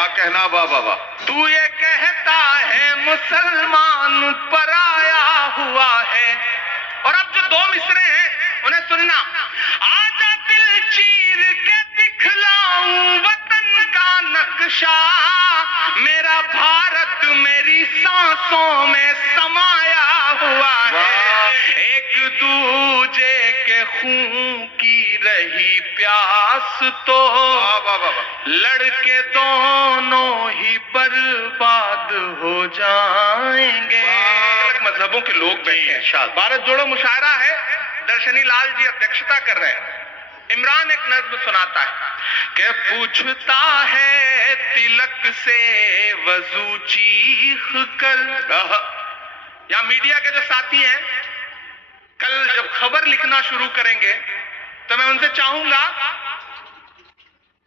क्या कहना, वाह वाह वाह। तू ये कहता है मुसलमान पराया हुआ है। और अब जो दो मिसरे हैं उन्हें सुनना। आजा दिल चीर के दिखलाऊं वतन का नक्शा, मेरा भारत मेरी सांसों में समाया हुआ है। एक दूजे के खून की रही प्यास तो लड़के दोनों ही बर्बाद हो जाएंगे। मजहबों के लोग बैठे हैं। भारत जोड़ो मुशायरा है, दर्शनी लाल जी अध्यक्षता कर रहे हैं। इमरान एक नज्म सुनाता है कि पूछता है तिलक से वजू चीख कर। या मीडिया के जो साथी हैं, कल जब खबर लिखना शुरू करेंगे तो मैं उनसे चाहूंगा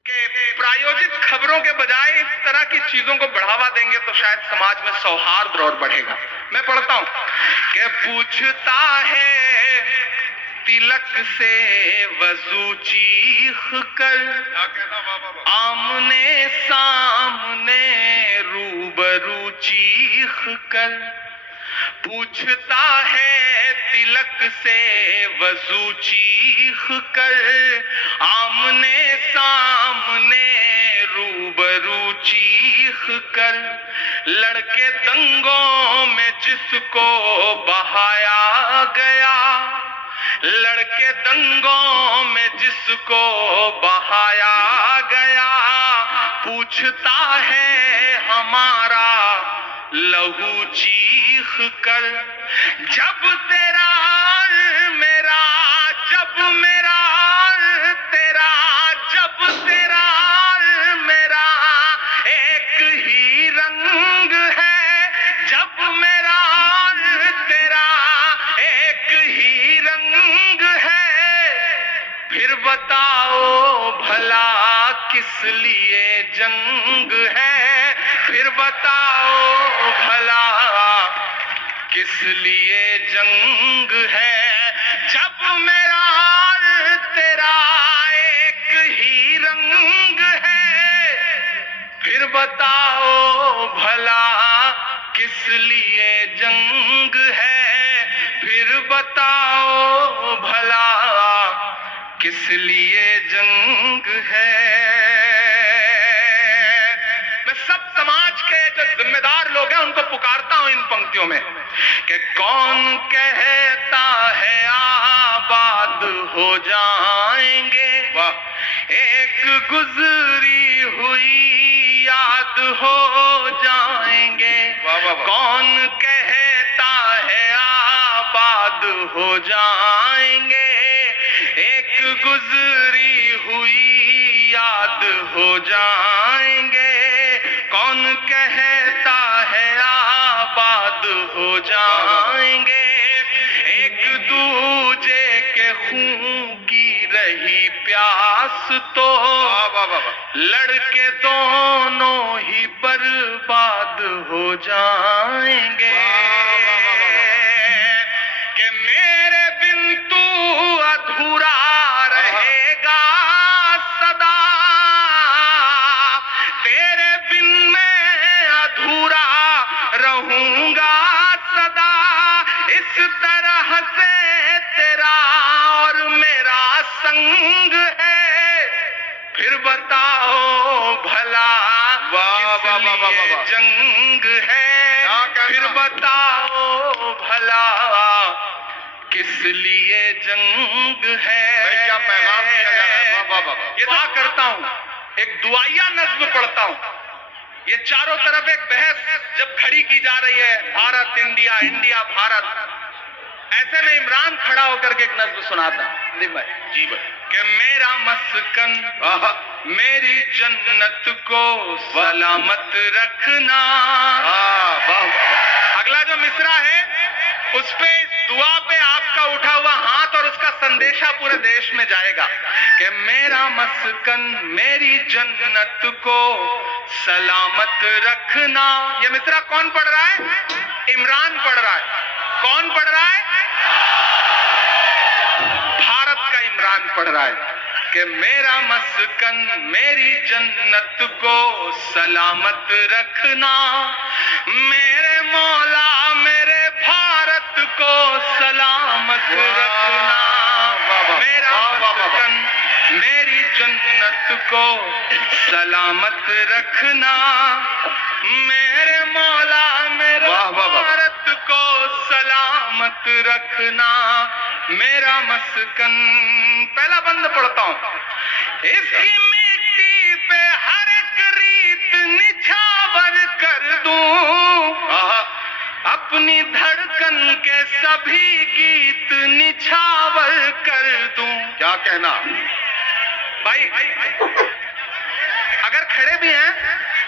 कि प्रायोजित खबरों के बजाय इस तरह की चीजों को बढ़ावा देंगे तो शायद समाज में सौहार्द और बढ़ेगा। मैं पढ़ता हूं कि पूछता है तिलक से वजू चीख कर, आमने सामने रूबरू चीख कर। पूछता है तिलक से वजू चीख कर, आमने सामने रूबरू चीख कर। लड़के दंगों में जिसको बहाया गया, लड़के दंगों में जिसको बहाया गया, पूछता है हमारा लहू चीख कर। जब तेरा मेरा, जब मेरा तेरा, जब तेरा मेरा एक ही रंग है, जब मेरा तेरा एक ही रंग है, फिर बताओ भला किस लिए जंग है, फिर बताओ भला किस लिए जंग है। जब मेरा तेरा एक ही रंग है, फिर बताओ भला किस लिए जंग है, फिर बताओ भला किस लिए जंग है। मैं सब समाज के जो जिम्मेदार लोग हैं उनको पुकारता हूं इन पंक्तियों में कि कौन कहता है आबाद हो जाएंगे, एक गुजरी हुई याद हो जाएंगे। कौन कहता है आबाद हो जाएंगे, एक गुजरी हुई याद हो जाएंगे। कौन कहता है आबाद हो जाएंगे, एक दूजे के खून की रही प्यास तो लड़के दोनों ही बर्बाद हो जाएंगे। कि मेरे बिन तू अधूरा रहेगा सदा, तेरे बिन मैं अधूरा रहूंगा सदा। इस तरह से तेरा और मेरा संग है, फिर बताओ भला किस लिए जंग है, फिर बताओ भला किस लिए जंग है। क्या पैगाम दिया जा रहा है। ये दुआ करता हूं, एक दुआया नज्म पढ़ता हूं। ये चारों तरफ एक बहस जब खड़ी की जा रही है, भारत इंडिया, इंडिया भारत, ऐसे में इमरान खड़ा होकर के एक नज्म सुनाता जी भाई कि मेरा मस्कन मेरी जन्नत को सलामत रखना। अगला जो मिसरा है उस पे दुआ पे आपका उठा हुआ हाथ और उसका संदेशा पूरे देश में जाएगा कि मेरा मस्कन मेरी जन्नत को सलामत रखना। ये मिसरा कौन पढ़ रहा है? इमरान पढ़ रहा है। कौन पढ़ रहा है? भारत का इमरान पढ़ रहा है। कि मेरा मस्कन मेरी जन्नत को सलामत रखना, मेरे मौला मेरे भारत को सलामत रखना, मेरा मस्कन मेरी जन्नत को सलामत रखना, मेरे मौला मेरे भारत को सलामत रखना, मेरा मस्कन। पहला बंद पढ़ता हूं। इसकी मिट्टी पे हर एक रीत निछावर कर दूं, अपनी धड़कन के सभी गीत निछावर कर दूं। क्या कहना भाई, अगर खड़े भी हैं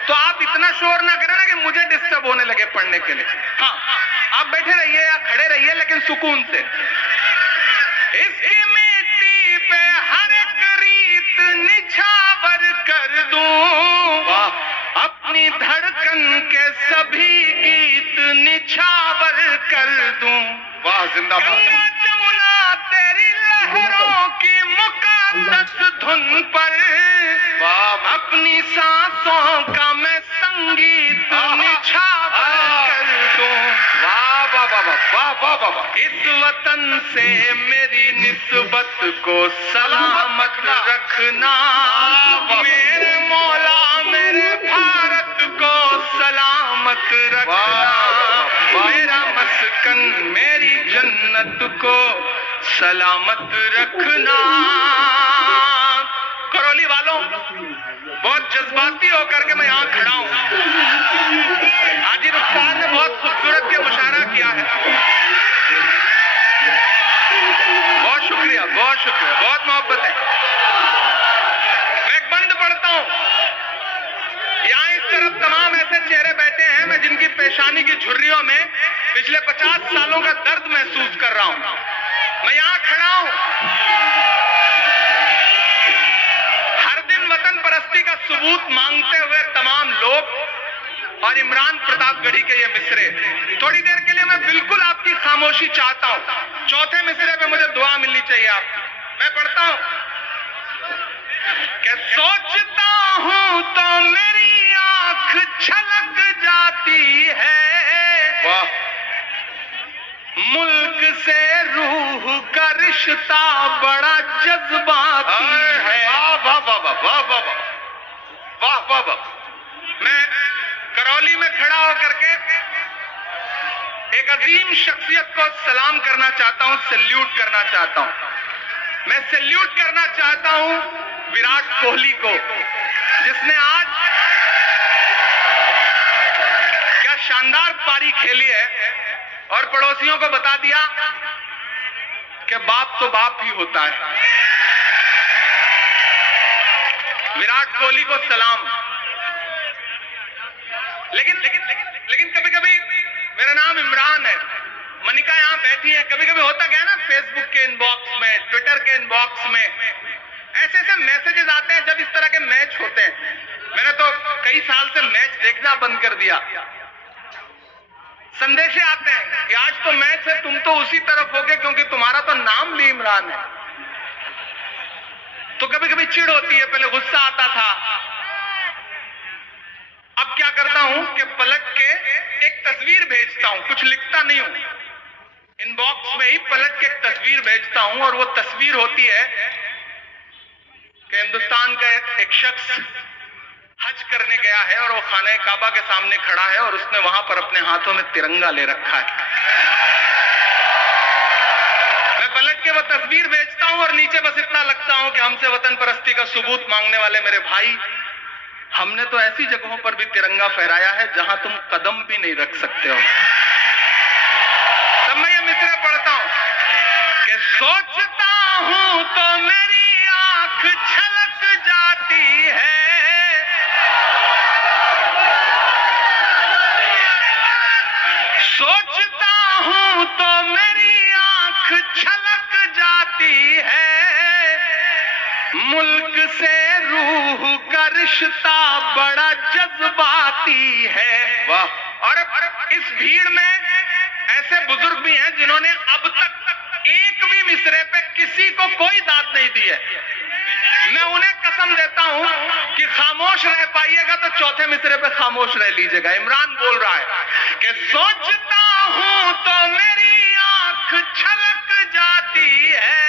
तो आप इतना शोर ना करें ना कि मुझे डिस्टर्ब होने लगे पढ़ने के लिए। हाँ, आप बैठे रहिए या खड़े रहिए, लेकिन सुकून से। इसकी मिट्टी पे हर एक रीत निछावर कर दूं, अपनी धड़कन के सभी गीत निछावर कर दूं। वाह, जिंदाबाद। जमुना तेरी लहरों की मुकद्दस धुन पर अपनी सांसों का मैं संगीत निछावर कर दूं। वाह वाह वाह वाह वाह वाह वाह। इस वतन से मेरी निस्बत को सलामत रखना, मेरे मौला मेरे भारत को सलामत रखना, मेरा मस्कन मेरी जन्नत को सलामत रखना। करौली वालों, बहुत जज्बाती होकर के मैं यहाँ खड़ा हूँ। हाजिर उस्ताद ने बहुत खूबसूरत के मुशायरा किया है। बहुत शुक्रिया, बहुत शुक्रिया, बहुत मोहब्बत है। मैं एक बंद पढ़ता हूँ। यहाँ इस तरफ तमाम ऐसे चेहरे बैठे हैं मैं जिनकी पेशानी की झुर्रियों में पिछले 50 सालों का दर्द महसूस कर रहा हूँ। मैं यहाँ खड़ा हूँ। हर दिन वतन परस्ती का सबूत मांगते हुए तमाम लोग और इमरान प्रतापगढ़ी के ये मिसरे। थोड़ी देर के लिए मैं बिल्कुल आपकी खामोशी चाहता हूं। चौथे मिसरे पे मुझे दुआ मिलनी चाहिए आप। मैं पढ़ता हूं कि सोचता हूं तो मेरी आंख छलक जाती है, वाह। मुल्क से रूह का रिश्ता बड़ा जज्बाती है। वाह वाह वाह वाह वाह वाह वाह वाह वाह। मैं करौली में खड़ा होकर के एक अजीम शख्सियत को सलाम करना चाहता हूं, सैल्यूट करना चाहता हूं। मैं सैल्यूट करना चाहता हूं विराट कोहली को, जिसने आज क्या शानदार पारी खेली है और पड़ोसियों को बता दिया कि बाप तो बाप ही होता है। विराट कोहली को सलाम। लेकिन कभी कभी मेरा नाम इमरान है, मनिका यहाँ बैठी है, कभी कभी होता क्या है ना, फेसबुक के इनबॉक्स में, ट्विटर के इनबॉक्स में ऐसे ऐसे मैसेजेस आते हैं जब इस तरह के मैच होते हैं। मैंने तो कई साल से मैच देखना बंद कर दिया। संदेशे आते हैं कि आज तो मैच है, तुम तो उसी तरफ होगे क्योंकि तुम्हारा तो नाम भी इमरान है। तो कभी कभी चिढ़ होती है, पहले गुस्सा आता था। अब क्या करता हूं कि पलट के एक तस्वीर भेजता हूं, कुछ लिखता नहीं हूं, इनबॉक्स में ही पलट के एक तस्वीर भेजता हूं और वो तस्वीर होती है कि हिंदुस्तान का एक शख्स हज करने गया है और वो खाने काबा के सामने खड़ा है और उसने वहां पर अपने हाथों में तिरंगा ले रखा है। मैं पलट के वो तस्वीर भेजता हूं और नीचे बस इतना लगता हूं कि हमसे वतन परस्ती का सबूत मांगने वाले मेरे भाई, हमने तो ऐसी जगहों पर भी तिरंगा फहराया है जहां तुम कदम भी नहीं रख सकते हो। तब मैं ये मिसरे पढ़ता हूं कि सोचता हूं तो मेरी आंख छलक जाती है, सोचता हूं तो मेरी आंख छलक जाती है, मुल्क से रूह का रिश्ता बड़ा जज्बाती है। वाह। और इस भीड़ में ऐसे बुजुर्ग भी हैं जिन्होंने अब तक एक भी मिसरे पे किसी को कोई दाद नहीं दी है। मैं उन्हें कसम देता हूं कि खामोश रह पाइएगा तो चौथे मिसरे पे खामोश रह लीजिएगा। इमरान बोल रहा है कि सोचता हूं तो मेरी आंख छलक जाती है,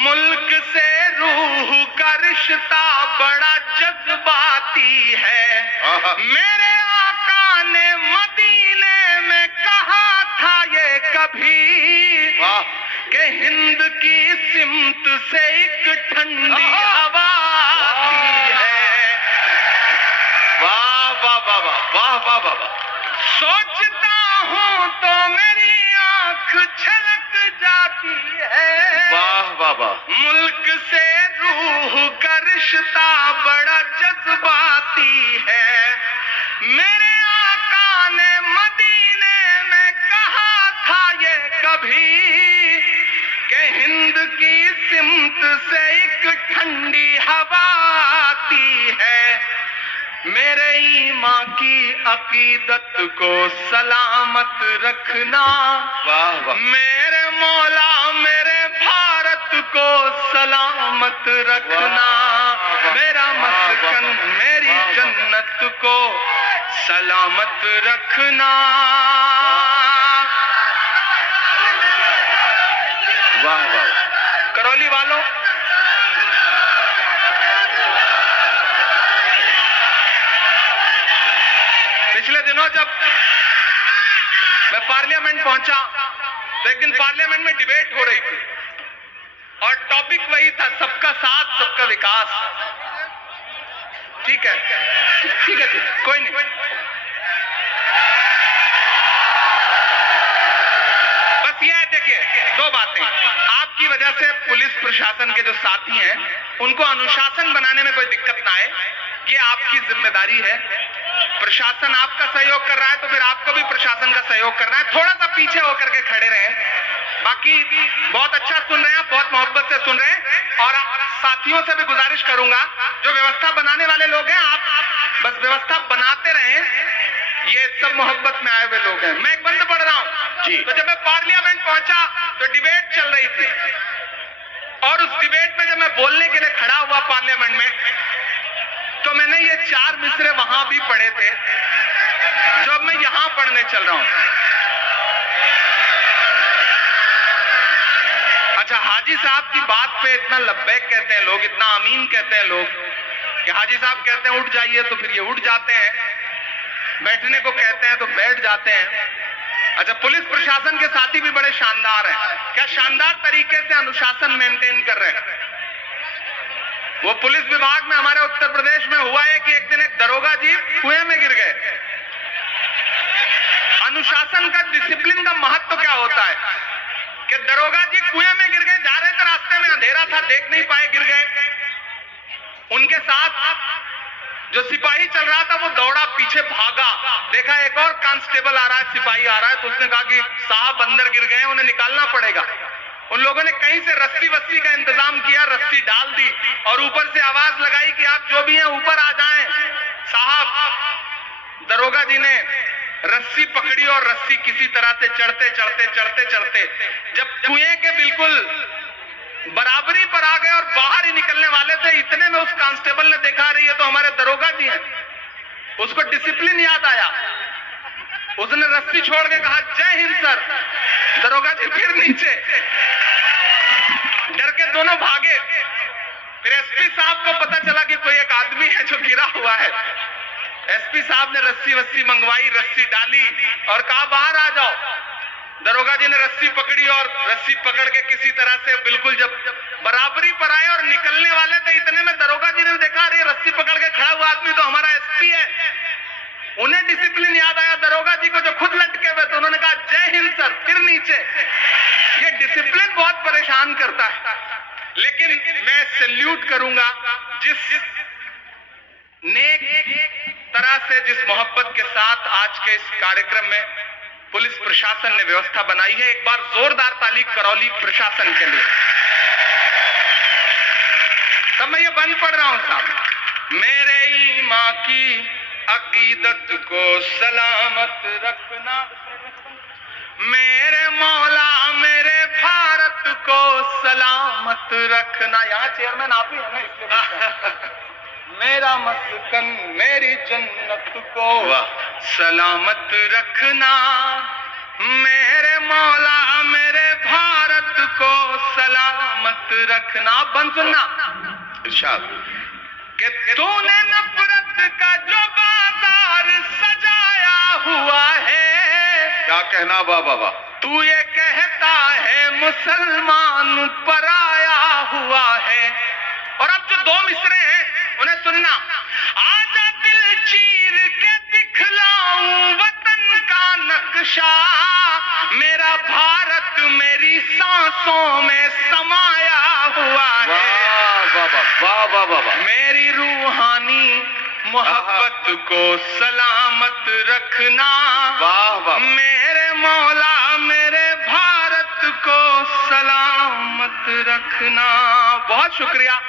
मुल्क से रूह का रिश्ता बड़ा जज्बाती है। मेरे आका ने मदीने में कहा था ये कभी कि हिंद की सिमत से एक ठंडी हवा आती है। वाह वाह वाह वाह वाह वाह वाह। सोचता हूं तो मेरी आंख छलक जाती है, वाह वाह वाह। मुल्क से रूह का रिश्ता बड़ा जज्बाती है। मेरे आका ने मदीने में कहा था ये कभी कि हिंद की सिमत से एक ठंडी हवा आती है। मेरे ईमान की अकीदत को सलामत रखना, वाह वाह। मेरे मौला मेरे भारत को सलामत रखना, मेरा मस्कन मेरी जन्नत को सलामत रखना। वाह वाह। करौली वालों, पिछले दिनों जब मैं पार्लियामेंट पहुंचा तो एक दिन पार्लियामेंट में डिबेट हो रही थी और टॉपिक वही था, सबका साथ सबका विकास। ठीक है ठीक है ठीक है, कोई नहीं। बस ये है, देखिए दो बातें। आपकी वजह से पुलिस प्रशासन के जो साथी हैं उनको अनुशासन बनाने में कोई दिक्कत ना आए, ये आपकी जिम्मेदारी है। प्रशासन आपका सहयोग कर रहा है तो फिर आपको भी प्रशासन का सहयोग करना है। थोड़ा सा पीछे होकर के खड़े रहें। बाकी बहुत अच्छा सुन रहे हैं, बहुत मोहब्बत से सुन रहे हैं। और साथियों से भी गुजारिश करूंगा, जो व्यवस्था बनाने वाले लोग हैं, आप बस व्यवस्था बनाते रहें। ये सब मोहब्बत में आए हुए लोग हैं। मैं एक बंद पढ़ रहा हूं जी। तो जब मैं पार्लियामेंट पहुंचा तो डिबेट चल रही थी और उस डिबेट में जब मैं बोलने के लिए खड़ा हुआ पार्लियामेंट में, तो मैंने ये 4 मिसरे वहां भी पढ़े थे जो अब मैं यहां पढ़ने चल रहा हूं। अच्छा, हाजी साहब की बात पे इतना लब्बैक कहते हैं लोग, इतना अमीन कहते हैं लोग कि हाजी साहब कहते हैं उठ जाइए तो फिर ये उठ जाते हैं, बैठने को कहते हैं तो बैठ जाते हैं। अच्छा, पुलिस प्रशासन के साथी भी बड़े शानदार हैं। क्या शानदार तरीके से अनुशासन मेंटेन कर रहे हैं। वो पुलिस विभाग में हमारे उत्तर प्रदेश में हुआ है कि एक दिन एक दरोगा जी कुएं में गिर गए। अनुशासन का, डिसिप्लिन का महत्व क्या होता है कि दरोगा जी कुएं में गिर गए, जा रहे थे, रास्ते में अंधेरा था, देख नहीं पाए, गिर गए। उनके साथ जो सिपाही चल रहा था वो दौड़ा, पीछे भागा, देखा एक और कांस्टेबल आ रहा है, सिपाही आ रहा है, तो उसने कहा कि साहब अंदर गिर गए, उन्हें निकालना पड़ेगा। उन लोगों ने कहीं से रस्सी वस्सी का इंतजाम किया, रस्सी डाल दी और ऊपर से आवाज लगाई कि आप जो भी हैं ऊपर आ जाएं। साहब, दरोगा जी ने रस्सी पकड़ी और रस्सी किसी तरह से चढ़ते चढ़ते चढ़ते चढ़ते जब कुएं के बिल्कुल बराबरी पर आ गए और बाहर ही निकलने वाले थे, इतने में उस कांस्टेबल ने देखा रही है तो हमारे दरोगा जी हैं, उसको डिसिप्लिन याद आया। उसने रस्सी छोड़ के कहा जय हिंद सर। दरोगा जी फिर नीचे, डर के दोनों भागे। फिर एसपी साहब को पता चला कि कोई एक आदमी है जो गिरा हुआ है। एसपी साहब ने रस्सी वस्सी मंगवाई, रस्सी डाली और कहा बाहर आ जाओ। दरोगा जी ने रस्सी पकड़ी और रस्सी पकड़ के किसी तरह से बिल्कुल जब बराबरी पर आए और निकलने वाले थे, इतने में दरोगा जी ने देखा अरे रस्सी पकड़ के खड़ा हुआ आदमी तो हमारा एसपी है। उन्हें डिसिप्लिन याद आया, दरोगा जी को जो खुद लटके हुए, तो उन्होंने कहा जय हिंद सर, फिर नीचे। ये डिसिप्लिन बहुत परेशान करता है। लेकिन मैं सैल्यूट करूंगा जिस नेक तरह से, जिस मोहब्बत के साथ आज के इस कार्यक्रम में पुलिस प्रशासन ने व्यवस्था बनाई है। एक बार जोरदार ताली करौली प्रशासन के लिए। तब मैं ये बंद पढ़ रहा हूं साहब, मेरे ईमान की अकीदत को सलामत रखना, मेरे मौला मेरे भारत को सलामत रखना। यहाँ चेयरमैन आप ही है ना, इसलिए पूछ रहा हूं। मेरा मस्कन मेरी जन्नत को सलामत रखना, मेरे मौला मेरे भारत को सलामत रखना। बन सुनना इरशाद कि तूने नफरत का जो बाजार सजाया हुआ है, क्या कहना वाह वाह वाह, तू ये कहता है मुसलमान पराया हुआ है। और अब जो दो मिसरे हैं उन्हें सुनना। आजा दिल चीर के दिखलाऊं वतन का नक्शा, मेरा भारत मेरी सांसों में समाया हुआ है। वाह वाह वाह वाह वाह, मेरी रूहानी मोहब्बत को सलामत रखना, वाह वाह, मेरे मौला मेरे भारत को सलामत रखना। बहुत शुक्रिया।